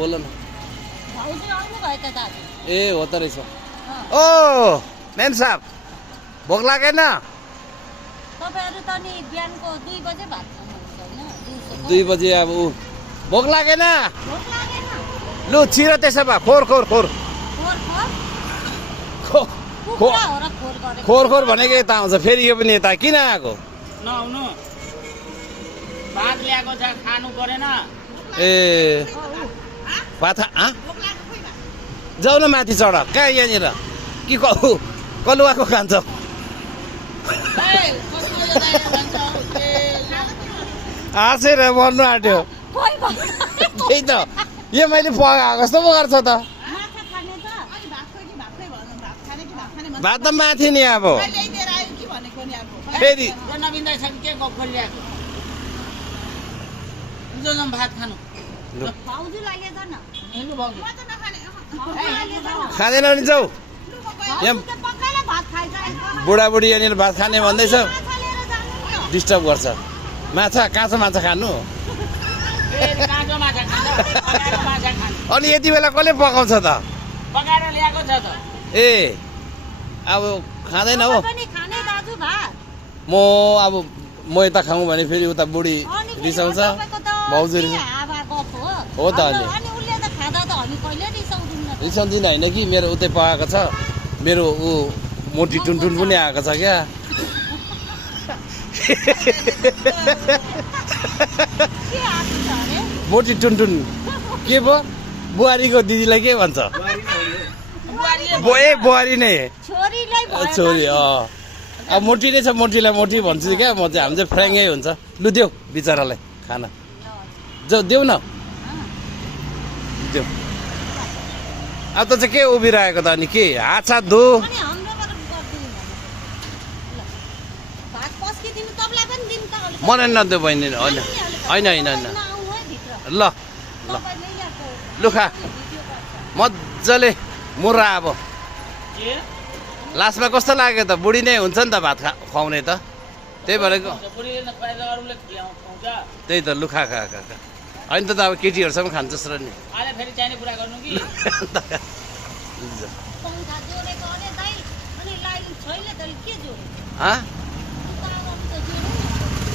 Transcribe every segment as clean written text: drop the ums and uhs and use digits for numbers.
बोल न भाउजू आउनु भयो त दाजु ए हो त रहेछ ओ मेम साहब भोक लागेन तपाईहरु त नि बिहानको 2 बजे भात खानुहुन्छ हैन 2 बजे अब भोक लागेन भोक लागेन लु छिर त्यसो भए खोर खोर खोर खोर खोर कुखुरा हो र खोर गरे खोर खोर भनेको यता आउँछ फेरि यो पनि यता किन आएको नआउनु भात ल्याएको छ खानु परेन ए भात जाऊ न माथि चढ कहाँ यहाँनिर कि कलुवाको खान्छ हाँसेर मर्नु आँट्यो त्यही त यो मैले पकाएको जस्तो पो गर्छ त भात त माथि नि अब फेरि भात खानु खाँदैन नि जाऊ यहाँ बुढाबुढी यहाँनिर भात खाने भन्दैछ डिस्टर्ब गर्छ माछा काँचो माछा खानु अनि यति बेला कसले पकाउँछ त पकाएर ल्याएको छ त ए अब खाँदैन हो म अब म यता खाऊँ भने फेरि उता बुढी रिसाउँछ भाउजू हो त अनि रिसाउँदिन होइन कि मेरो उतै पकाएको छ मेरो ऊ मोटी टुनटुन पनि आएको छ क्या मोटी टुनटुन के पो बुहारीको दिदीलाई के भन्छ बुहारी नै छोरी अब मोटी नै छ मोटीलाई मोटी भन्छु क्या म चाहिँ हामी चाहिँ फ्रेङ्कै हुन्छ लु देऊ बिचरालाई खाना देऊ न देऊ अब त चाहिँ के उभिरहेको त अनि के हात साथ धो मलाई नदेऊ बहिनी होइन होइन होइन होइन ल ल लु खा मजाले मुर्रा अब लास्टमा कस्तो लाग्यो त बुढी नै हुन्छ नि त भात खुवाउने त त्यही भनेको त्यही त लु खा खा खा खा होइन त अब केटीहरूसँग खान्छस् र नि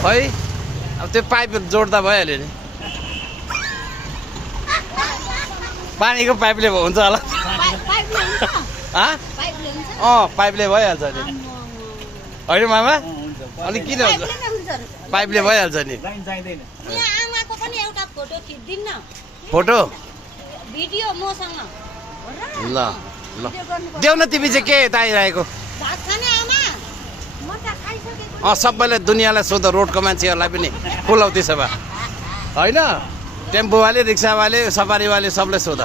खै अब त्यो पाइप जोड्दा भइहाल्यो नि पानीको पाइपले हुन्छ होला पाइपले भइहाल्छ नि होइन मामा अनि किन हुन्छ पाइपले भइहाल्छ नि फोटो ल ल देऊ न तिमी चाहिँ के यता आइरहेको सबैलाई दुनियाँलाई सोध रोडको मान्छेहरूलाई पनि खुलाउ त्यसो भए होइन टेम्पोवाले रिक्सावाले सवारीवाले सबलाई सोध